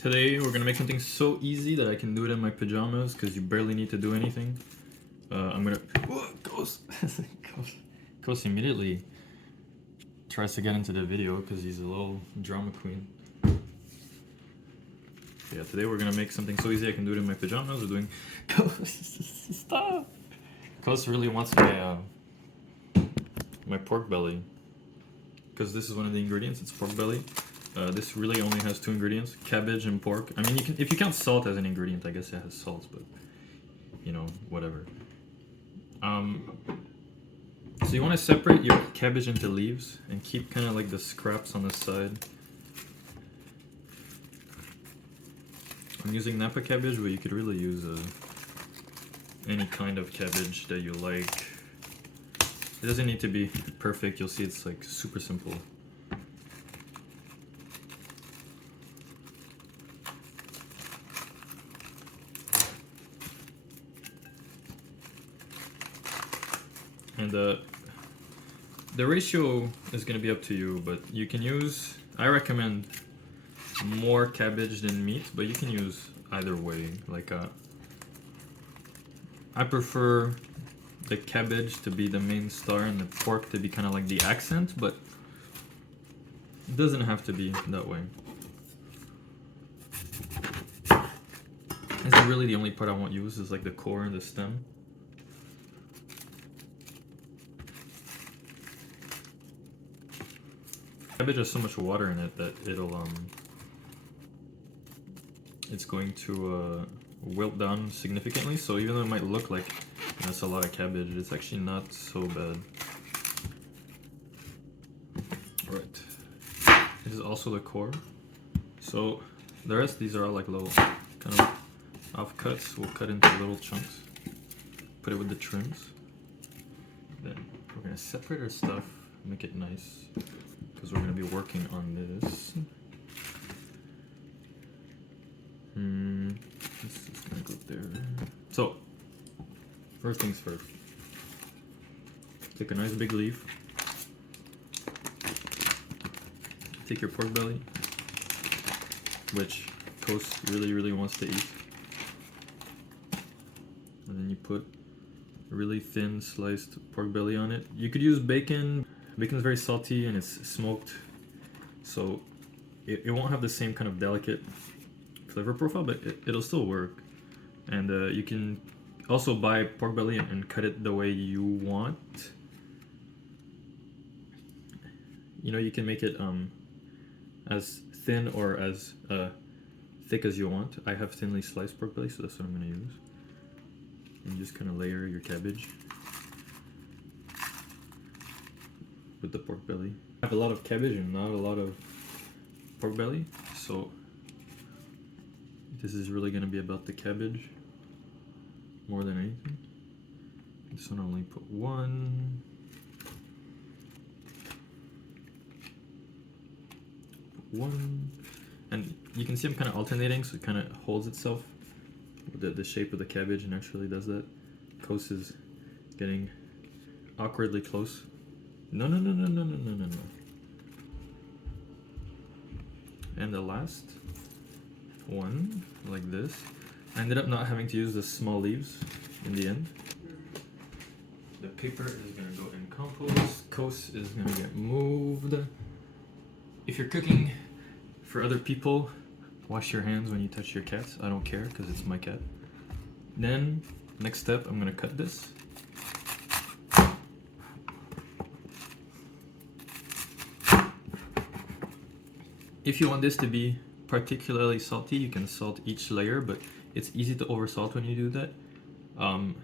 Today we're gonna make something so easy that I can do it in my pajamas because you barely need to do anything. I'm gonna... Ghost immediately tries to get into the video because he's a little drama queen. Yeah, today we're gonna make something so easy I can do it in my pajamas. We're doing... Stop! Ghost really wants my pork belly. Because this is one of the ingredients, it's pork belly. This really only has 2 ingredients, cabbage and pork. I mean, you can, if you count salt as an ingredient, I guess it has salt, but you know, whatever. So you want to separate your cabbage into leaves and keep kind of like the scraps on the side. I'm using Napa cabbage, but you could really use any kind of cabbage that you like. It doesn't need to be perfect, you'll see it's like super simple. And the ratio is going to be up to you, but you can use, I recommend more cabbage than meat, but you can use either way. Like I prefer the cabbage to be the main star and the pork to be kind of like the accent, but it doesn't have to be that way. This is really the only part I won't use, is like the core and the stem. Cabbage has so much water in it that it'll it's going to wilt down significantly. So even though it might look like that's a lot of cabbage, it's actually not so bad. Alright, this is also the core. So the rest, these are all like little kind of off cuts. We'll cut into little chunks, put it with the trims. Then we're gonna separate our stuff, make it nice, because we're going to be working on this. This is going to go there. So, first things first. Take a nice big leaf. Take your pork belly, which Coast really wants to eat. And then you put a really thin sliced pork belly on it. You could use bacon. Bacon is very salty and it's smoked, so it won't have the same kind of delicate flavor profile, but it'll still work. And you can also buy pork belly and cut it the way you want. You know, you can make it as thin or as thick as you want. I have thinly sliced pork belly, so that's what I'm going to use. And you just kind of layer your cabbage with the pork belly. I have a lot of cabbage and not a lot of pork belly, so this is really going to be about the cabbage more than anything. This one I'll only put 1. Put 1. And you can see I'm kind of alternating, so it kind of holds itself. The shape of the cabbage naturally does that. Coast is getting awkwardly close. No. And the last one, like this. I ended up not having to use the small leaves in the end. The paper is gonna go in compost. Coast is gonna get moved. If you're cooking for other people, wash your hands when you touch your cats. I don't care, because it's my cat. Then, next step, I'm gonna cut this. If you want this to be particularly salty, you can salt each layer, but it's easy to oversalt when you do that. So I'm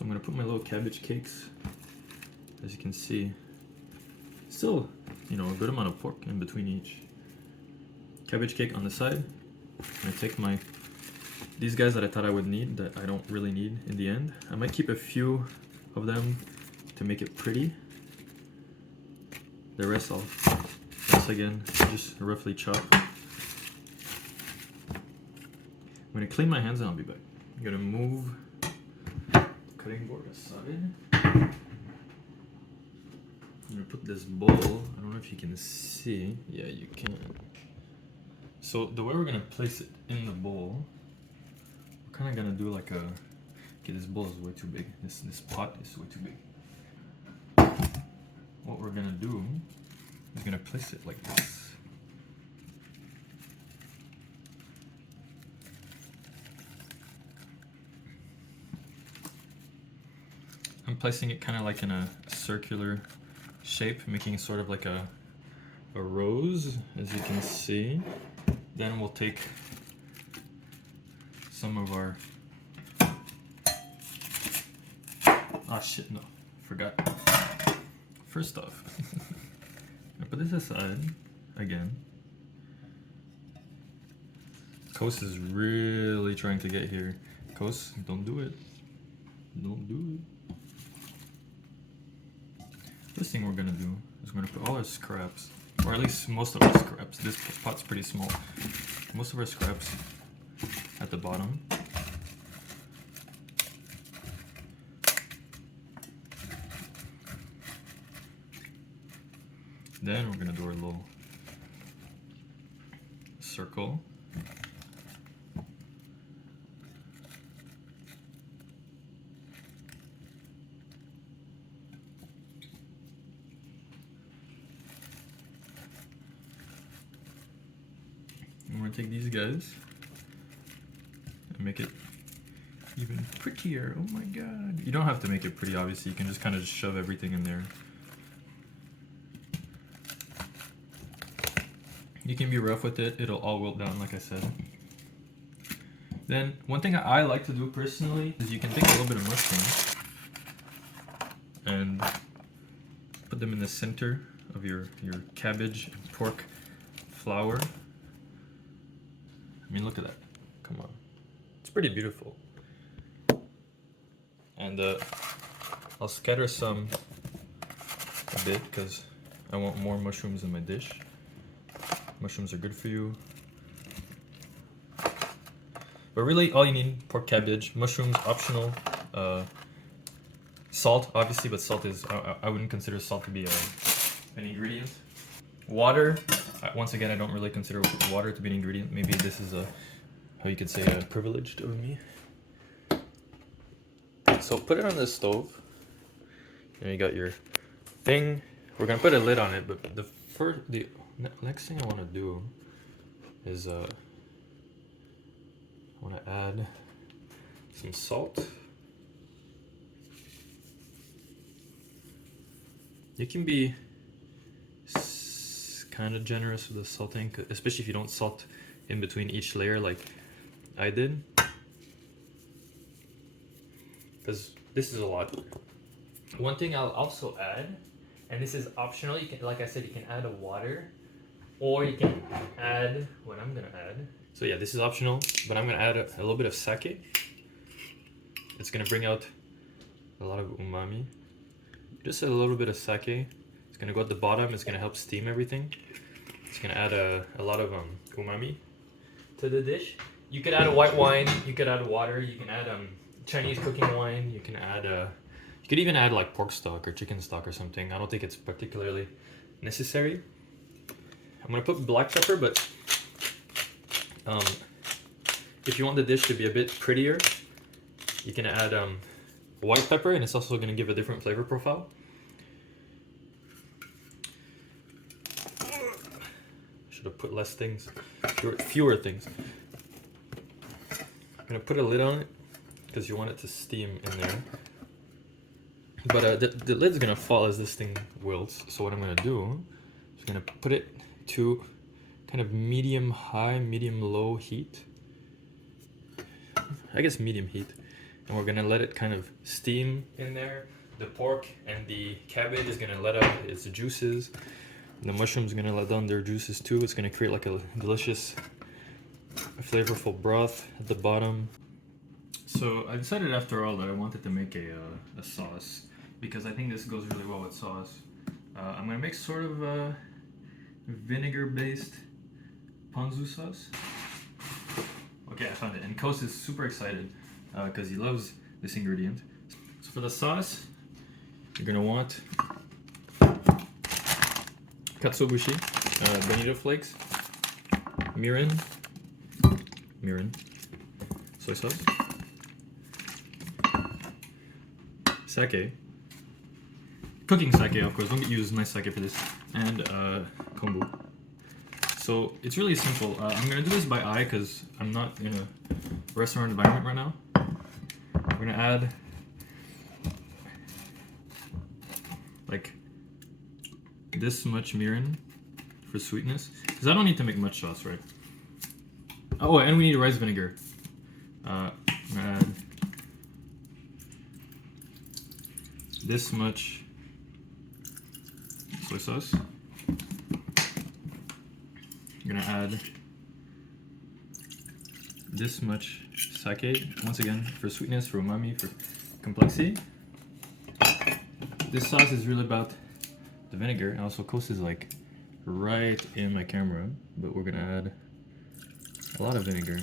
gonna put my little cabbage cakes. As you can see, still, you know, a good amount of pork in between each. Cabbage cake on the side. I'm gonna take these guys that I thought I would need, that I don't really need in the end. I might keep a few of them to make it pretty. The rest I'll, once again, just roughly chop. I'm gonna clean my hands and I'll be back. I'm gonna move the cutting board aside. I'm gonna put this bowl, I don't know if you can see, yeah you can. So the way we're gonna place it in the bowl, we're kind of gonna do like a. Okay, this bowl is way too big. This pot is way too big. What we're gonna do is gonna place it like this. I'm placing it kind of like in a circular shape, making sort of like a rose, as you can see. Then we'll take some of our... Ah shit, no, forgot. First off, I put this aside again. Kos is really trying to get here. Kos, don't do it. Don't do it. This thing we're gonna do is we're gonna put all our scraps, or at least most of our scraps. This pot's pretty small. Most of our scraps at the bottom. Then we're gonna do our little circle. I'm gonna take these guys and make it even prettier. Oh my god. You don't have to make it pretty, obviously. You can just kind of shove everything in there. You can be rough with it. It'll all wilt down, like I said. Then, one thing I like to do personally is you can take a little bit of mushrooms and put them in the center of your cabbage and pork flour. I mean, look at that. Come on. It's pretty beautiful. And I'll scatter some a bit because I want more mushrooms in my dish. Mushrooms are good for you. But really, all you need, pork cabbage, mushrooms, optional. Salt, obviously, but salt is, I wouldn't consider salt to be an ingredient. Water, once again, I don't really consider water to be an ingredient. Maybe this is how you could say, privileged of me. So put it on the stove. And you got your thing. We're gonna put a lid on it, but the next thing I want to do is I want to add some salt. You can be kind of generous with the salting, especially if you don't salt in between each layer like I did, because this is a lot. One thing I'll also add, and this is optional, you can, like I said, you can add a water, or you can add what I'm gonna add. So yeah, this is optional, but I'm gonna add a little bit of sake. It's gonna bring out a lot of umami. Just a little bit of sake. It's gonna go at the bottom. It's gonna help steam everything. It's gonna add a lot of umami to the dish. You could add a white wine. You could add water. You can add Chinese cooking wine. You can add you could even add like pork stock or chicken stock or something. I don't think it's particularly necessary. I'm gonna put black pepper, but if you want the dish to be a bit prettier, you can add white pepper, and it's also gonna give a different flavor profile. Should have put less things, fewer things. I'm gonna put a lid on it because you want it to steam in there. But the lid's gonna fall as this thing wilts. So what I'm gonna do is I'm gonna put it to kind of medium high, medium low heat. I guess medium heat. And we're gonna let it kind of steam in there. The pork and the cabbage is gonna let out its juices. The mushrooms are gonna let down their juices too. It's gonna create like a delicious, flavorful broth at the bottom. So I decided after all that I wanted to make a sauce, because I think this goes really well with sauce. I'm gonna make sort of a vinegar-based Ponzu sauce. Okay, I found it. And Kos is super excited because he loves this ingredient. So for the sauce, you're gonna want Katsuobushi, Bonito flakes. Mirin, soy sauce, sake, cooking sake of course, don't use nice sake for this, and Konbu. So it's really simple. I'm gonna do this by eye because I'm not in a restaurant environment right now. I'm gonna add like this much mirin for sweetness, because I don't need to make much sauce, right? Oh, and we need rice vinegar. I'm gonna add this much soy sauce. I'm gonna add this much sake, once again, for sweetness, for umami, for complexity. This sauce is really about the vinegar, and also Coast is like right in my camera, but we're gonna add a lot of vinegar.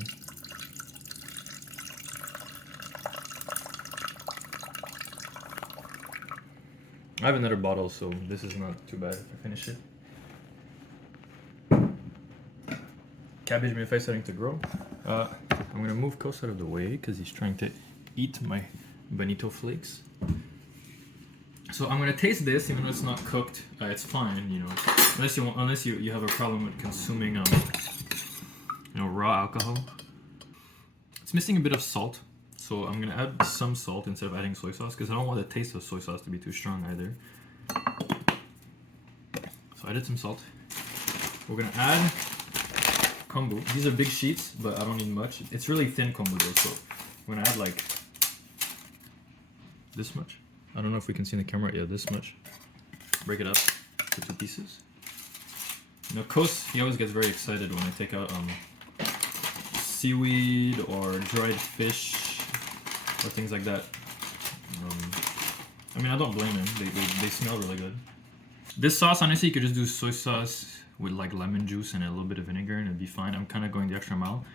I have another bottle, so this is not too bad if I finish it. Cabbage millefeuille starting to grow. I'm gonna move Coast out of the way because he's trying to eat my Bonito flakes. So I'm gonna taste this, even though it's not cooked. It's fine, you know, unless you have a problem with consuming raw alcohol. It's missing a bit of salt, so I'm gonna add some salt instead of adding soy sauce because I don't want the taste of soy sauce to be too strong either. So I added some salt. We're gonna add Konbu. These are big sheets, but I don't need much. It's really thin Konbu though, so I'm gonna add like this much. I don't know if we can see in the camera. Yeah, this much. Break it up to 2 pieces. You know, Coast, he always gets very excited when I take out seaweed or dried fish or things like that. I mean, I don't blame him. They smell really good. This sauce, honestly, you could just do soy sauce with like lemon juice and a little bit of vinegar and it'd be fine. I'm kind of going the extra mile.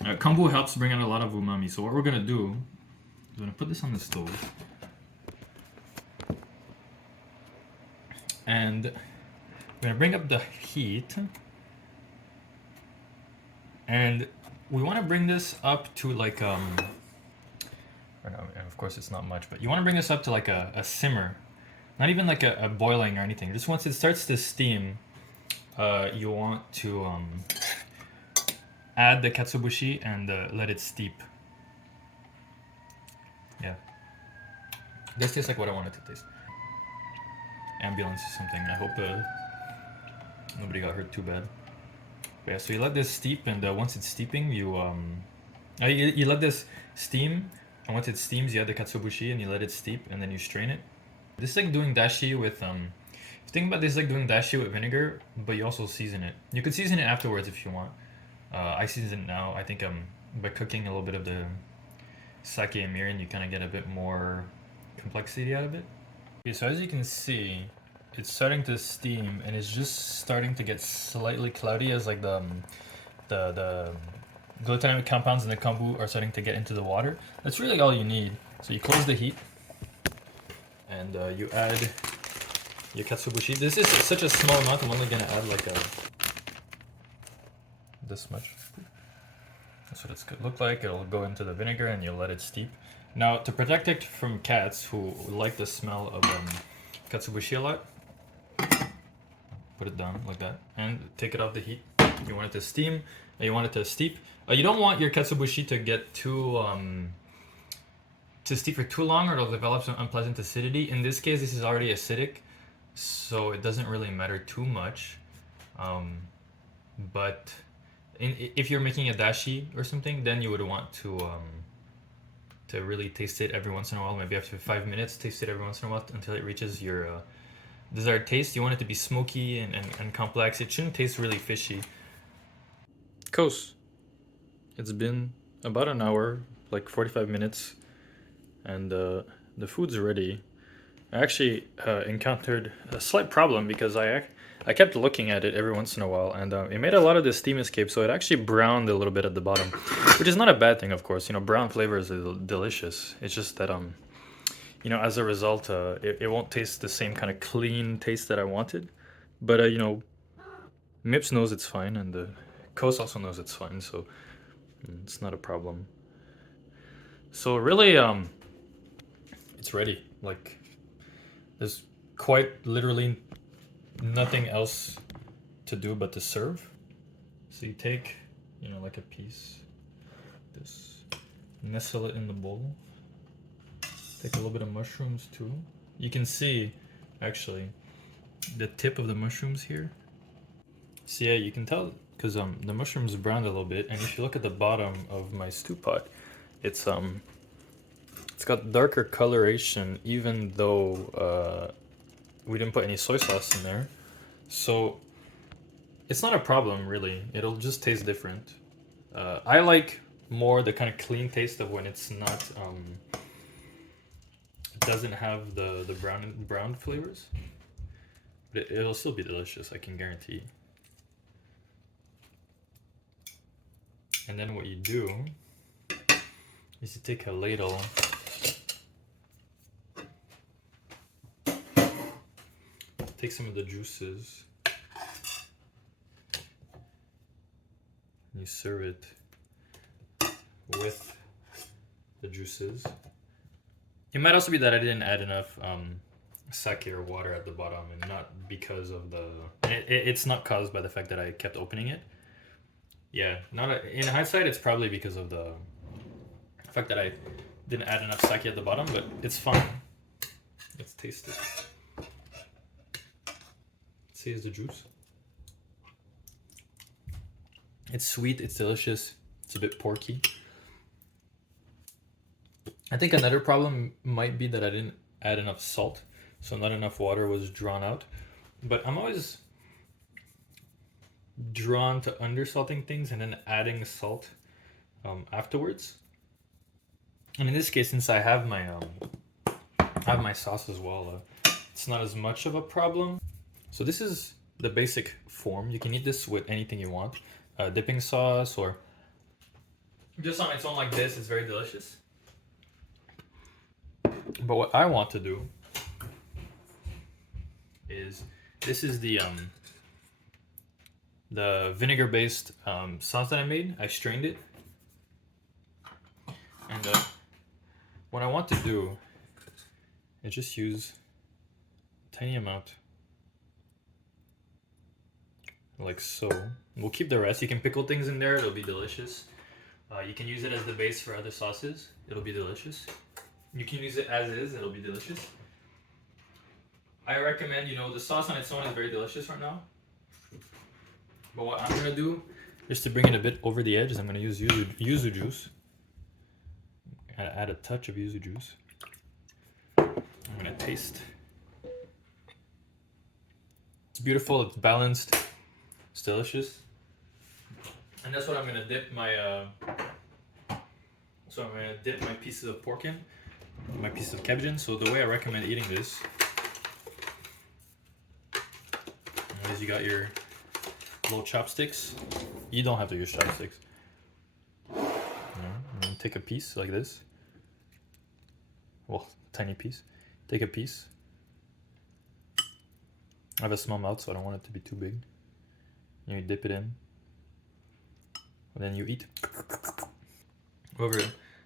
Konbu helps bring out a lot of umami. So what we're gonna do is we're gonna put this on the stove. And we're gonna bring up the heat, and we want to bring this up to like and of course it's not much, but you want to bring this up to like a simmer, not even like a boiling or anything. Just once it starts to steam, you want to add the katsuobushi and let it steep. Yeah, this tastes like what I want it to taste. Ambulance or something. I hope nobody got hurt too bad. But yeah, so you let this steep, and once it's steeping, you let this steam, and once it steams, you add the katsuobushi and you let it steep, and then you strain it. This is like doing dashi with if you think about this, like doing dashi with vinegar, but you also season it. You could season it afterwards if you want. I season it now. I think by cooking a little bit of the sake and mirin, you kind of get a bit more complexity out of it. Okay, so as you can see, it's starting to steam and it's just starting to get slightly cloudy as like the glutamate compounds in the kombu are starting to get into the water. That's really all you need. So you close the heat and you add your katsuobushi. This is such a small amount, I'm only gonna add like this much. That's what it's gonna look like. It'll go into the vinegar and you'll let it steep. Now, to protect it from cats who like the smell of katsuobushi a lot, put it down like that and take it off the heat. You want it to steam, and you want it to steep. You don't want your katsuobushi to get too to steep for too long, or it'll develop some unpleasant acidity. In this case, this is already acidic, so it doesn't really matter too much. But if you're making a dashi or something, then you would want to really taste it every once in a while. Maybe after 5 minutes, taste it every once in a while until it reaches your desired taste. You want it to be smoky and complex. It shouldn't taste really fishy. Coast. It's been about an hour, like 45 minutes, and the food's ready. I actually encountered a slight problem because I kept looking at it every once in a while, and it made a lot of the steam escape, so it actually browned a little bit at the bottom, which is not a bad thing, of course. You know, brown flavors are delicious. It's just that you know, as a result, it won't taste the same kind of clean taste that I wanted. But you know, Mips knows it's fine, and Coast also knows it's fine, so it's not a problem. So really, it's ready. Like, there's quite literally nothing else to do but to serve. So you take, you know, like a piece, this, nestle it in the bowl. Take a little bit of mushrooms too. You can see, actually, the tip of the mushrooms here. So yeah, you can tell because the mushrooms browned a little bit, and if you look at the bottom of my stew pot, it's got darker coloration, even though we didn't put any soy sauce in there. So it's not a problem really. It'll just taste different. I like more the kind of clean taste of when it's not doesn't have the brown flavors, but it'll still be delicious, I can guarantee. And then what you do is you take a ladle, take some of the juices, and you serve it with the juices. It might also be that I didn't add enough sake or water at the bottom, and not because of the... It's not caused by the fact that I kept opening it. Yeah, in hindsight, it's probably because of the fact that I didn't add enough sake at the bottom, but it's fine. Let's taste it. Let's taste the juice. It's sweet, it's delicious, it's a bit porky. I think another problem might be that I didn't add enough salt, so not enough water was drawn out. But I'm always drawn to undersalting things and then adding salt afterwards. And in this case, since I have my sauce as well, it's not as much of a problem. So this is the basic form. You can eat this with anything you want, dipping sauce, or just on its own like this. It's very delicious. But what I want to do is, this is the vinegar-based sauce that I made. I strained it, and what I want to do is just use a tiny amount, like so. We'll keep the rest. You can pickle things in there, it'll be delicious. You can use it as the base for other sauces, it'll be delicious. You can use it as is, it'll be delicious. I recommend, you know, the sauce on its own is very delicious right now. But what I'm gonna do, just to bring it a bit over the edge, is I'm gonna use Yuzu Juice. Add a touch of Yuzu Juice. I'm gonna taste. It's beautiful, it's balanced, it's delicious. And that's what I'm gonna dip my my pieces of pork in, my pieces of cabbage in. So the way I recommend eating this is you got your little chopsticks. You don't have to use chopsticks. And then take a piece like this. Well, tiny piece. Take a piece. I have a small mouth, so I don't want it to be too big. And you dip it in. And then you eat. Over a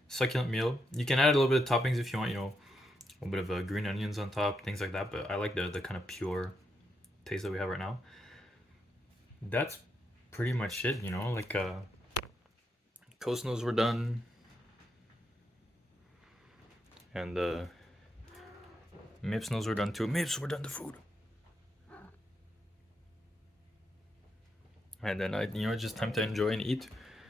succulent meal. You can add a little bit of toppings if you want, you know, a little bit of green onions on top, things like that. But I like the kind of pure taste that we have right now. That's pretty much it, you know, like Coast knows we're done. And Mips knows we're done too. Mips, we're done the food. And then you know, it's just time to enjoy and eat.